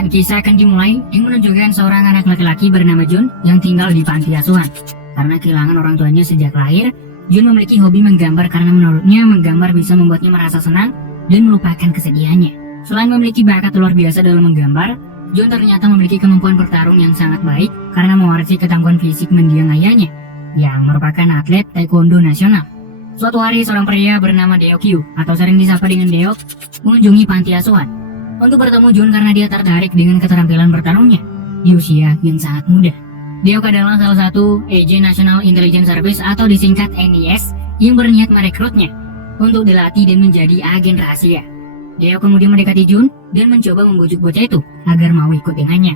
Dan kisah akan dimulai dengan menunjukkan seorang anak laki-laki bernama Jun yang tinggal di panti asuhan. Karena kehilangan orang tuanya sejak lahir, Jun memiliki hobi menggambar karena menurutnya menggambar bisa membuatnya merasa senang dan melupakan kesedihannya. Selain memiliki bakat luar biasa dalam menggambar, Jun ternyata memiliki kemampuan bertarung yang sangat baik karena mewarisi ketangguhan fisik mendiang ayahnya, yang merupakan atlet taekwondo nasional. Suatu hari seorang pria bernama Deokyu atau sering disapa dengan Deok mengunjungi panti asuhan untuk bertemu Jun karena dia tertarik dengan keterampilan bertarungnya di usia yang sangat muda. Deok adalah salah satu agen National Intelligence Service atau disingkat NIS yang berniat merekrutnya untuk dilatih dan menjadi agen rahasia. Deok kemudian mendekati Jun dan mencoba membujuk bocah itu agar mau ikut dengannya.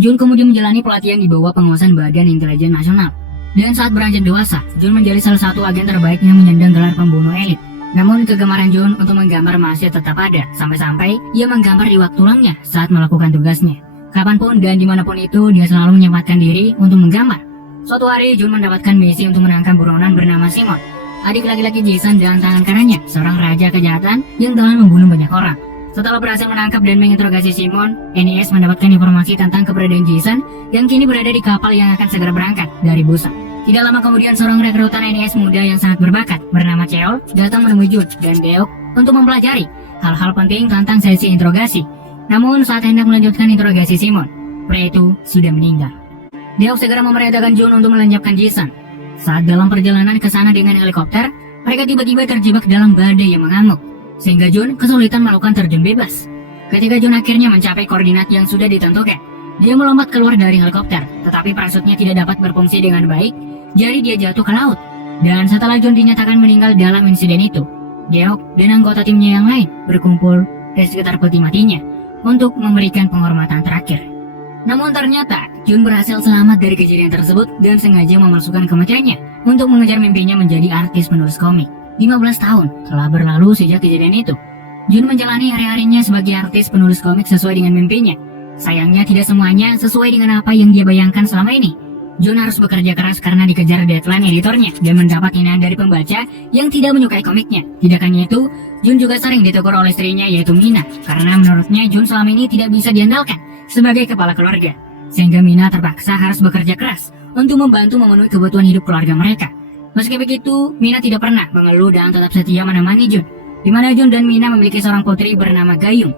Jun kemudian menjalani pelatihan di bawah pengawasan Badan Intelijen Nasional. Dan saat beranjak dewasa, Jun menjadi salah satu agen terbaik yang menyandang gelar pembunuh elit. Namun kegemaran Jun untuk menggambar masih tetap ada, sampai-sampai ia menggambar di waktu luangnya saat melakukan tugasnya. Kapanpun dan dimanapun itu, dia selalu menyempatkan diri untuk menggambar. Suatu hari, Jun mendapatkan misi untuk menangkap buronan bernama Simon, adik laki-laki Jason dan tangan kanannya, seorang raja kejahatan yang telah membunuh banyak orang. Setelah berhasil menangkap dan menginterogasi Simon, NIS mendapatkan informasi tentang keberadaan Jason yang kini berada di kapal yang akan segera berangkat dari Busan. Tidak lama kemudian seorang rekrutan NIS muda yang sangat berbakat bernama Cheol datang menemui Jun dan Deok untuk mempelajari hal-hal penting tentang sesi interogasi. Namun saat hendak melanjutkan interogasi Simon, pria itu sudah meninggal. Deok segera memerintahkan Jun untuk melenyapkan Jason. Saat dalam perjalanan ke sana dengan helikopter, mereka tiba-tiba terjebak dalam badai yang mengamuk, sehingga Jun kesulitan melakukan terjun bebas. Ketika Jun akhirnya mencapai koordinat yang sudah ditentukan, dia melompat keluar dari helikopter, tetapi parasutnya tidak dapat berfungsi dengan baik, jadi dia jatuh ke laut. Dan setelah Jun dinyatakan meninggal dalam insiden itu, Deok dan anggota timnya yang lain berkumpul di sekitar peti matinya untuk memberikan penghormatan terakhir. Namun ternyata Jun berhasil selamat dari kejadian tersebut dan sengaja memalsukan kematiannya untuk mengejar mimpinya menjadi artis penulis komik. 15 tahun telah berlalu sejak kejadian itu. Jun menjalani hari-harinya sebagai artis penulis komik sesuai dengan mimpinya. Sayangnya tidak semuanya sesuai dengan apa yang dia bayangkan selama ini. Jun harus bekerja keras karena dikejar deadline editornya dan mendapat hinaan dari pembaca yang tidak menyukai komiknya. Tidak hanya itu, Jun juga sering ditegur oleh istrinya yaitu Mina karena menurutnya Jun selama ini tidak bisa diandalkan sebagai kepala keluarga. Sehingga Mina terpaksa harus bekerja keras untuk membantu memenuhi kebutuhan hidup keluarga mereka. Meski begitu, Mina tidak pernah mengeluh dan tetap setia menemani Jun. Di mana Jun dan Mina memiliki seorang putri bernama Gayung.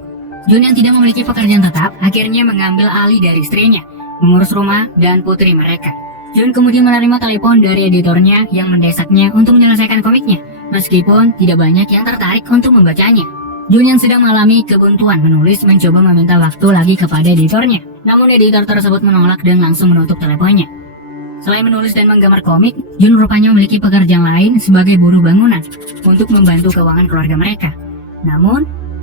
Jun yang tidak memiliki pekerjaan tetap akhirnya mengambil alih dari istrinya, mengurus rumah dan putri mereka. Jun kemudian menerima telepon dari editornya yang mendesaknya untuk menyelesaikan komiknya, meskipun tidak banyak yang tertarik untuk membacanya. Jun yang sedang mengalami kebuntuan menulis mencoba meminta waktu lagi kepada editornya, namun editor tersebut menolak dan langsung menutup teleponnya. Selain menulis dan menggambar komik, Jun rupanya memiliki pekerjaan lain sebagai buruh bangunan untuk membantu keuangan keluarga mereka. Namun,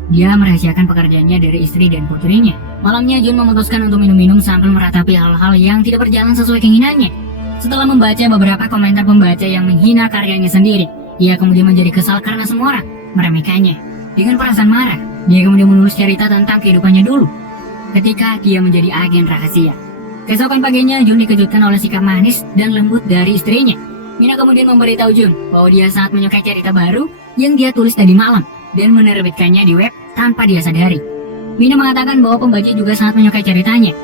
dia merahasiakan pekerjaannya dari istri dan putrinya. Malamnya Jun memutuskan untuk minum-minum sambil meratapi hal-hal yang tidak berjalan sesuai keinginannya. Setelah membaca beberapa komentar pembaca yang menghina karyanya sendiri, ia kemudian menjadi kesal karena semua orang meremehkannya. Dengan perasaan marah, dia kemudian menulis cerita tentang kehidupannya dulu ketika dia menjadi agen rahasia. Keesokan paginya Jun dikejutkan oleh sikap manis dan lembut dari istrinya. Mina kemudian memberitahu Jun bahwa dia sangat menyukai cerita baru yang dia tulis tadi malam dan menerbitkannya di web tanpa dia sadari. Mina mengatakan bahwa pembaca juga sangat menyukai ceritanya.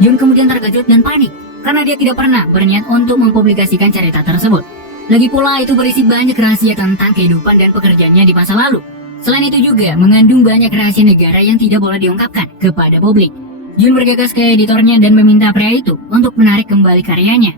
Jun kemudian terkejut dan panik karena dia tidak pernah berniat untuk mempublikasikan cerita tersebut. Lagi pula itu berisi banyak rahasia tentang kehidupan dan pekerjaannya di masa lalu. Selain itu juga mengandung banyak rahasia negara yang tidak boleh diungkapkan kepada publik. Jun bergegas ke editornya dan meminta pria itu untuk menarik kembali karyanya.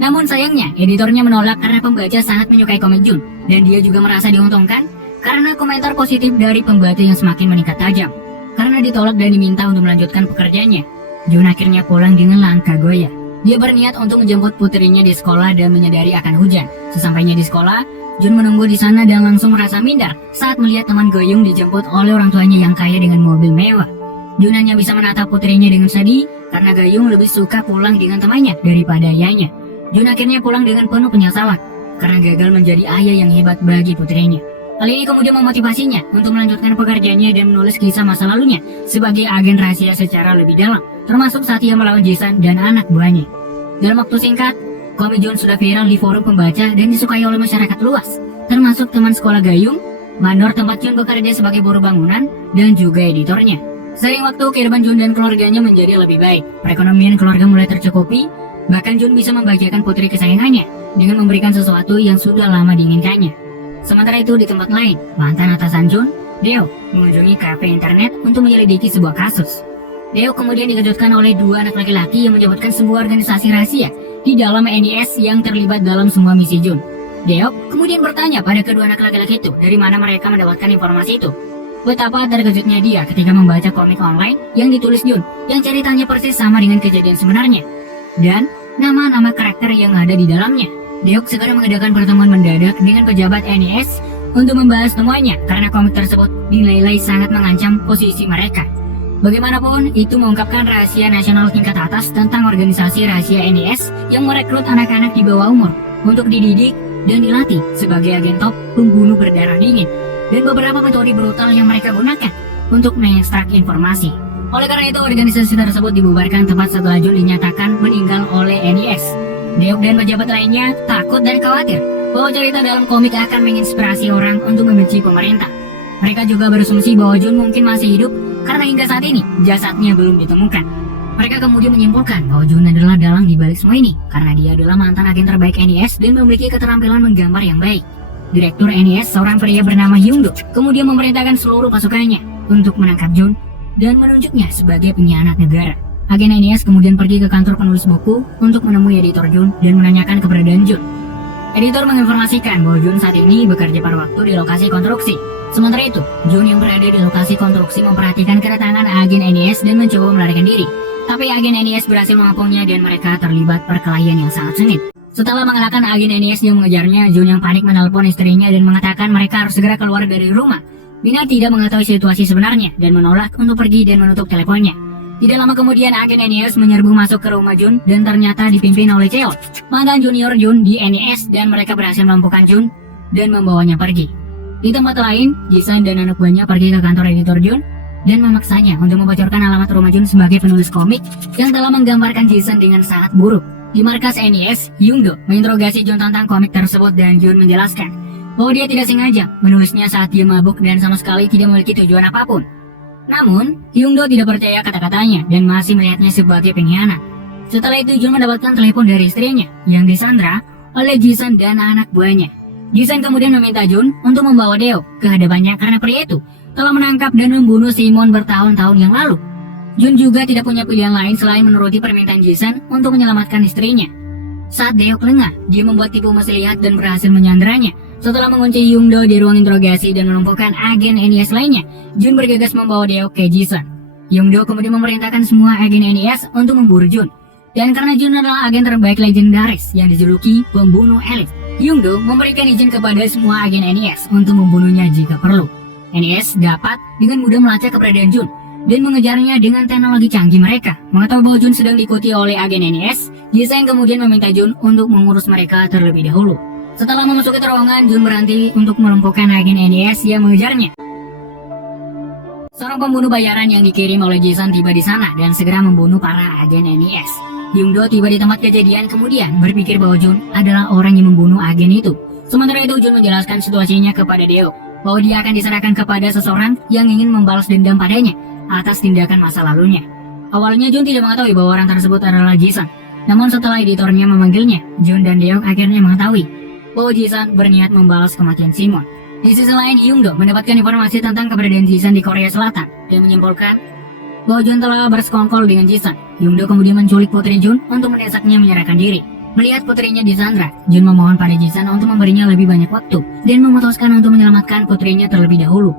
Namun sayangnya editornya menolak karena pembaca sangat menyukai komik Jun dan dia juga merasa diuntungkan karena komentar positif dari pembaca yang semakin meningkat tajam. Karena ditolak dan diminta untuk melanjutkan pekerjaannya, Jun akhirnya pulang dengan langkah goyah. Dia berniat untuk menjemput putrinya di sekolah dan menyadari akan hujan. Sesampainya di sekolah, Jun menunggu di sana dan langsung merasa minder saat melihat teman Goyung dijemput oleh orang tuanya yang kaya dengan mobil mewah. Jun hanya bisa menatap putrinya dengan sedih karena Gayung lebih suka pulang dengan temannya daripada ayahnya. Jun akhirnya pulang dengan penuh penyesalan karena gagal menjadi ayah yang hebat bagi putrinya. Hal ini kemudian memotivasinya untuk melanjutkan pekerjaannya dan menulis kisah masa lalunya sebagai agen rahasia secara lebih dalam, termasuk saat ia melawan Jason dan anak buahnya. Dalam waktu singkat, komik Jun sudah viral di forum pembaca dan disukai oleh masyarakat luas, termasuk teman sekolah Gayung, mandor tempat Jun bekerja sebagai buruh bangunan, dan juga editornya. Seiring waktu, kehidupan Jun dan keluarganya menjadi lebih baik. Perekonomian keluarga mulai tercukupi, bahkan Jun bisa membahagiakan putri kesayangannya dengan memberikan sesuatu yang sudah lama diinginkannya. Sementara itu di tempat lain, mantan atasan Jun, Deo, mengunjungi kafe internet untuk menyelidiki sebuah kasus. Deo kemudian dikejutkan oleh dua anak laki-laki yang menyebutkan sebuah organisasi rahasia di dalam NIS yang terlibat dalam semua misi Jun. Deo kemudian bertanya pada kedua anak laki-laki itu dari mana mereka mendapatkan informasi itu. Betapa terkejutnya dia ketika membaca komik online yang ditulis Jun, yang ceritanya persis sama dengan kejadian sebenarnya, dan nama-nama karakter yang ada di dalamnya. Deok segera mengadakan pertemuan mendadak dengan pejabat NIS untuk membahas temuannya karena komik tersebut dinilai sangat mengancam posisi mereka. Bagaimanapun, itu mengungkapkan rahasia nasional tingkat atas tentang organisasi rahasia NIS yang merekrut anak-anak di bawah umur untuk dididik dan dilatih sebagai agen top pembunuh berdarah dingin, dan beberapa metode brutal yang mereka gunakan untuk mengekstrak informasi. Oleh karena itu, organisasi tersebut dibubarkan tepat setelah Jun dinyatakan meninggal oleh NIS. Deok dan pejabat lainnya takut dan khawatir bahwa cerita dalam komik akan menginspirasi orang untuk membenci pemerintah. Mereka juga berasumsi bahwa Jun mungkin masih hidup karena hingga saat ini jasadnya belum ditemukan. Mereka kemudian menyimpulkan bahwa Jun adalah dalang di balik semua ini karena dia adalah mantan agen terbaik NIS dan memiliki keterampilan menggambar yang baik. Direktur NIS, seorang pria bernama Hyungdo, kemudian memerintahkan seluruh pasukannya untuk menangkap Jun dan menunjuknya sebagai pengkhianat negara. Agen NIS kemudian pergi ke kantor penulis buku untuk menemui editor Jun dan menanyakan keberadaan Jun. Editor menginformasikan bahwa Jun saat ini bekerja pada waktu di lokasi konstruksi. Sementara itu, Jun yang berada di lokasi konstruksi memperhatikan kedatangan agen NIS dan mencoba melarikan diri. Tapi agen NIS berhasil mengepungnya dan mereka terlibat perkelahian yang sangat sengit. Setelah mengalahkan agen NIS yang mengejarnya, Jun yang panik menelpon istrinya dan mengatakan mereka harus segera keluar dari rumah. Mina tidak mengetahui situasi sebenarnya dan menolak untuk pergi dan menutup teleponnya. Tidak lama kemudian, agen NIS menyerbu masuk ke rumah Jun dan ternyata dipimpin oleh Cheol, mantan junior Jun di NIS, dan mereka berhasil melumpuhkan Jun dan membawanya pergi. Di tempat lain, Jisan dan anak buahnya pergi ke kantor editor Jun dan memaksanya untuk membocorkan alamat rumah Jun sebagai penulis komik yang telah menggambarkan Jisan dengan sangat buruk. Di markas NIS, Hyungdo menginterogasi Jun tentang komik tersebut dan Jun menjelaskan bahwa dia tidak sengaja menulisnya saat dia mabuk dan sama sekali tidak memiliki tujuan apapun. Namun, Hyungdo tidak percaya kata-katanya dan masih melihatnya sebagai pengkhianat. Setelah itu, Jun mendapatkan telepon dari istrinya yang disandra oleh Jisan dan anak buahnya. Jisan kemudian meminta Jun untuk membawa Deo ke hadapannya karena pria itu telah menangkap dan membunuh Simon bertahun-tahun yang lalu. Jun juga tidak punya pilihan lain selain menuruti permintaan Jisan untuk menyelamatkan istrinya. Saat Deok lengah, dia membuat tipu muslihat dan berhasil menyanderanya. Setelah mengunci Hyungdo di ruang interogasi dan melumpuhkan agen NIS lainnya, Jun bergegas membawa Deok ke Jisan. Hyungdo kemudian memerintahkan semua agen NIS untuk memburu Jun. Dan karena Jun adalah agen terbaik legendaris yang dijuluki pembunuh elit, Hyungdo memberikan izin kepada semua agen NIS untuk membunuhnya jika perlu. NIS dapat dengan mudah melacak keberadaan Jun dan mengejarnya dengan teknologi canggih mereka. Mengetahui bahwa Jun sedang diikuti oleh agen NIS, Jisan kemudian meminta Jun untuk mengurus mereka terlebih dahulu. Setelah memasuki terowongan, Jun berhenti untuk melumpuhkan agen NIS yang mengejarnya. Seorang pembunuh bayaran yang dikirim oleh Jisan tiba di sana dan segera membunuh para agen NIS. Hyungdo tiba di tempat kejadian kemudian berpikir bahwa Jun adalah orang yang membunuh agen itu. Sementara itu, Jun menjelaskan situasinya kepada Deo bahwa dia akan diserahkan kepada seseorang yang ingin membalas dendam padanya atas tindakan masa lalunya. Awalnya Jun tidak mengetahui bahwa orang tersebut adalah Jisan. Namun setelah editornya memanggilnya, Jun dan Deok akhirnya mengetahui bahwa Jisan berniat membalas kematian Simon. Di sisi lain, Hyungdo mendapatkan informasi tentang keberadaan Jisan di Korea Selatan dan menyimpulkan bahwa Jun telah bersekongkol dengan Jisan. Hyungdo kemudian menculik putri Jun untuk mendesaknya menyerahkan diri. Melihat putrinya disandra, Jun memohon pada Jisan untuk memberinya lebih banyak waktu dan memutuskan untuk menyelamatkan putrinya terlebih dahulu.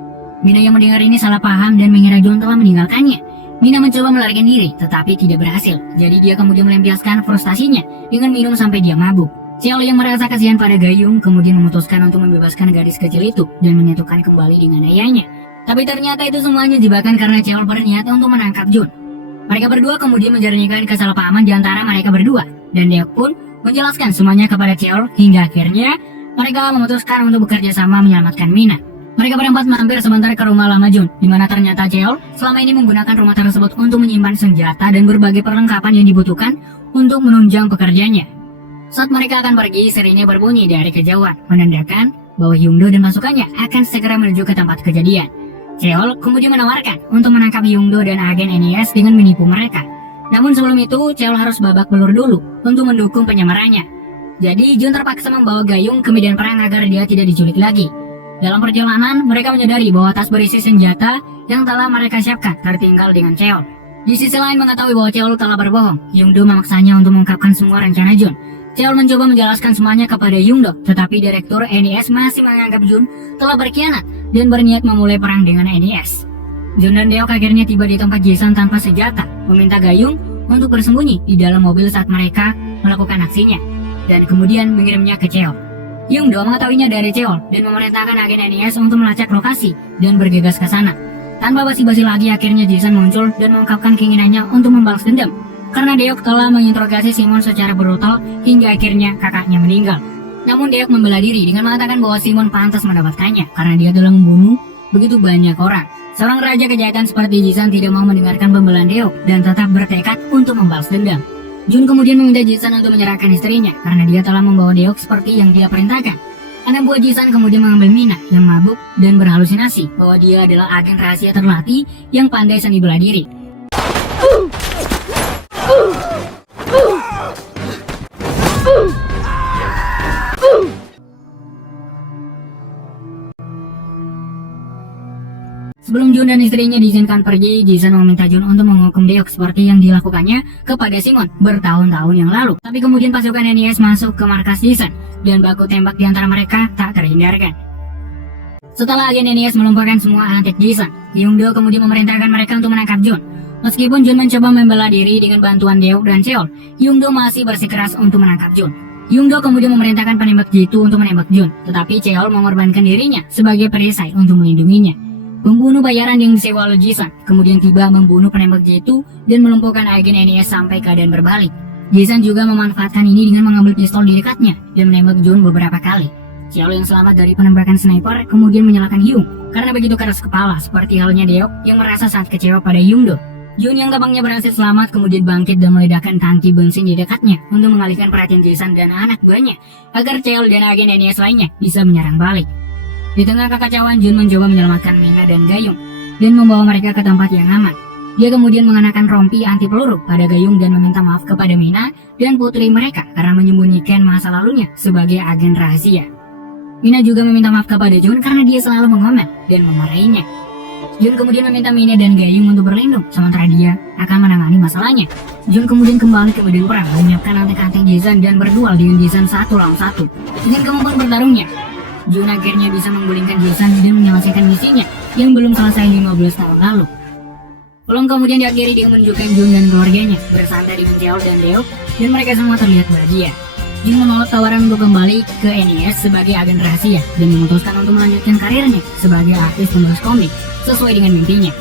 Mina yang mendengar ini salah paham dan mengira Jun telah meninggalkannya. Mina mencoba melarikan diri, tetapi tidak berhasil. Jadi dia kemudian melampiaskan frustasinya dengan minum sampai dia mabuk. Cheol yang merasa kasihan pada Gayung kemudian memutuskan untuk membebaskan gadis kecil itu dan menyatukan kembali dengan ayahnya. Tapi ternyata itu semuanya jebakan karena Cheol berniat untuk menangkap Jun. Mereka berdua kemudian menjernihkan kesalahpahaman di antara mereka berdua, dan Deok pun menjelaskan semuanya kepada Cheol hingga akhirnya mereka memutuskan untuk bekerja sama menyelamatkan Mina. Mereka berempat mampir sebentar ke rumah lama Jun, di mana ternyata Cheol selama ini menggunakan rumah tersebut untuk menyimpan senjata dan berbagai perlengkapan yang dibutuhkan untuk menunjang pekerjaannya. Saat mereka akan pergi, sirine berbunyi dari kejauhan, menandakan bahwa Hyungdo dan pasukannya akan segera menuju ke tempat kejadian. Cheol kemudian menawarkan untuk menangkap Youngdo dan agen NIS dengan menipu mereka. Namun sebelum itu, Cheol harus babak belur dulu untuk mendukung penyamarannya. Jadi Jun terpaksa membawa Gayung ke medan perang agar dia tidak diculik lagi. Dalam perjalanan, mereka menyadari bahwa tas berisi senjata yang telah mereka siapkan tertinggal dengan Cheol. Di sisi lain mengetahui bahwa Cheol telah berbohong, Youngdo memaksanya untuk mengungkapkan semua rencana Jun. Cheol mencoba menjelaskan semuanya kepada Youngdo, tetapi Direktur NIS masih menganggap Jun telah berkhianat dan berniat memulai perang dengan NIS. Jun dan Deok akhirnya tiba di tempat Jason tanpa senjata, meminta Gayung untuk bersembunyi di dalam mobil saat mereka melakukan aksinya, dan kemudian mengirimnya ke Cheol. Youngdo mengetahuinya dari Cheol dan memerintahkan agen NIS untuk melacak lokasi dan bergegas ke sana. Tanpa basa-basi lagi, akhirnya Jason muncul dan mengungkapkan keinginannya untuk membalas dendam karena Deok telah menginterogasi Simon secara brutal hingga akhirnya kakaknya meninggal. Namun Deok membela diri dengan mengatakan bahwa Simon pantas mendapatkannya karena dia telah membunuh begitu banyak orang. Seorang raja kejahatan seperti Jason tidak mau mendengarkan pembelaan Deok dan tetap bertekad untuk membalas dendam. Jun kemudian meminta Jason untuk menyerahkan istrinya karena dia telah membawa Deok seperti yang dia perintahkan. Anak buah Jason kemudian mengambil Mina yang mabuk dan berhalusinasi bahwa dia adalah agen rahasia terlatih yang pandai seni bela diri. Sebelum Jun dan istrinya diizinkan pergi, Jason meminta Jun untuk menghukum Deok seperti yang dilakukannya kepada Simon bertahun-tahun yang lalu. Tapi kemudian pasukan NIS masuk ke markas Jason dan baku tembak di antara mereka tak terhindarkan. Setelah agen NIS melumpuhkan semua antek Jason, Youngdo kemudian memerintahkan mereka untuk menangkap Jun. Meskipun Jun mencoba membela diri dengan bantuan Deok dan Cheol, Youngdo masih bersikeras untuk menangkap Jun. Youngdo kemudian memerintahkan penembak jitu untuk menembak Jun, tetapi Cheol mengorbankan dirinya sebagai perisai untuk melindunginya. Pembunuh bayaran yang disewa oleh Jason kemudian tiba membunuh penembak jitu dan melumpuhkan agen NIS sampai keadaan berbalik. Jason juga memanfaatkan ini dengan mengambil pistol di dekatnya dan menembak Jun beberapa kali. Cheol yang selamat dari penembakan sniper kemudian menyalahkan Hyung karena begitu keras kepala, seperti halnya Deok yang merasa sangat kecewa pada Youngdo. Jun yang tampaknya berhasil selamat kemudian bangkit dan meledakkan tangki bensin di dekatnya untuk mengalihkan perhatian Jason dan anak buahnya agar Cheol dan agen NIS lainnya bisa menyerang balik. Di tengah kekacauan, Jun mencoba menyelamatkan Mina dan Gayung dan membawa mereka ke tempat yang aman. Dia kemudian mengenakan rompi anti peluru pada Gayung dan meminta maaf kepada Mina dan putri mereka karena menyembunyikan masa lalunya sebagai agen rahasia. Mina juga meminta maaf kepada Jun karena dia selalu mengomel dan memarahinya. Jun kemudian meminta Mina dan Gayung untuk berlindung, sementara dia akan menangani masalahnya. Jun kemudian kembali ke medan perang, menyiapkan antek-antek Jason dan berduel dengan Jason 1 lawan 1. Dengan kemampuan bertarungnya, Jun akhirnya bisa menggulingkan Jason dan menyelesaikan misinya yang belum selesai 15 tahun lalu. Film kemudian diakhiri dengan menunjukkan Jun dan keluarganya bersantai dengan Cheol dan Deok dan mereka semua terlihat bahagia. Jun menolak tawaran untuk kembali ke NIS sebagai agen rahasia dan memutuskan untuk melanjutkan karirnya sebagai artis penulis komik sesuai dengan mimpinya.